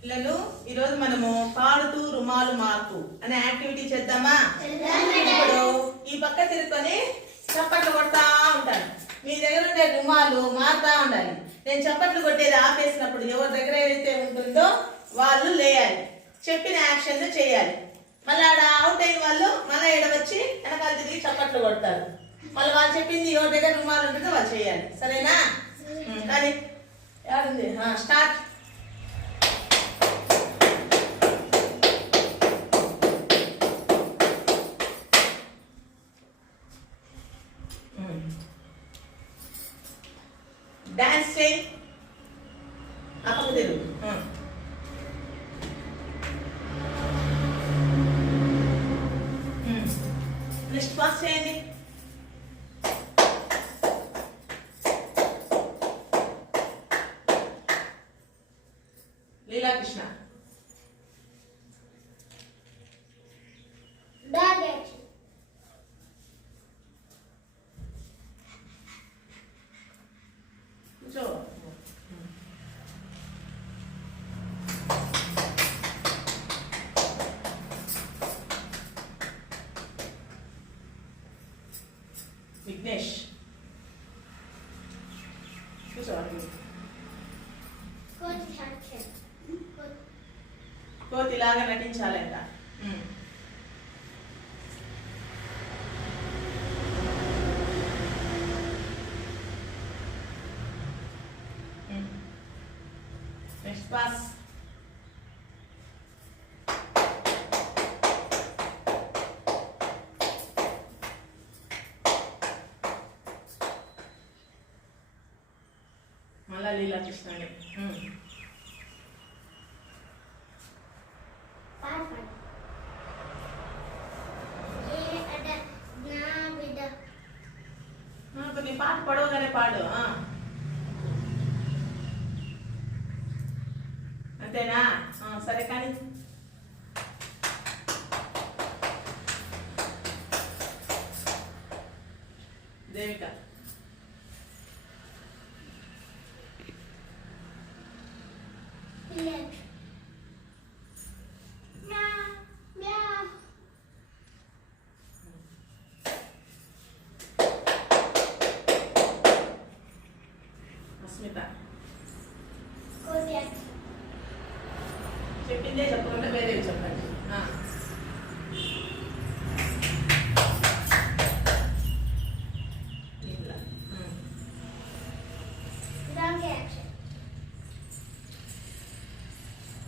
పిల్లలు ఈరోజు మనము పాడుతూ రుమాలు మార్పు అనే యాక్టివిటీ చేద్దామా? ఇప్పుడు ఈ పక్క తిరుక్కొని చప్పట్లు కొడతా ఉంటాను. మీ దగ్గర ఉండే రుమాలు మారుతా ఉండాలి. నేను చప్పట్లు కొట్టేది ఆపేసినప్పుడు ఎవరి దగ్గర ఏదైతే ఉంటుందో వాళ్ళు లేయాలి, చెప్పిన యాక్షన్ చేయాలి. మళ్ళీ ఆడ అవుట్ అయిన వాళ్ళు మళ్ళీ ఎడవచ్చి వెనకాల తిరిగి చప్పట్లు కొడతారు. మళ్ళీ వాళ్ళు చెప్పింది ఎవరి దగ్గర రుమాలు ఉంటుందో వాళ్ళు చేయాలి. సరేనా? కానీ ఏడుంది స్టార్ట్. డాన్స్ చేయి, అప్పకు తిరుగు. నెక్స్ట్ పాస్ చేయండి. లీలాకృష్ణ కూర్చో. విఘ్నేష్ కూర్చో. కోతిలాగా నటించాలంట. Next pass. మళ్ళా లీలాకృష్ణ. నీ పాట పడవగానే పాడు. అంతేనా? సరే కానీ దేవిక అస్మిత చెప్పిందే చెప్పకుండా వేరేవి చెప్పండి.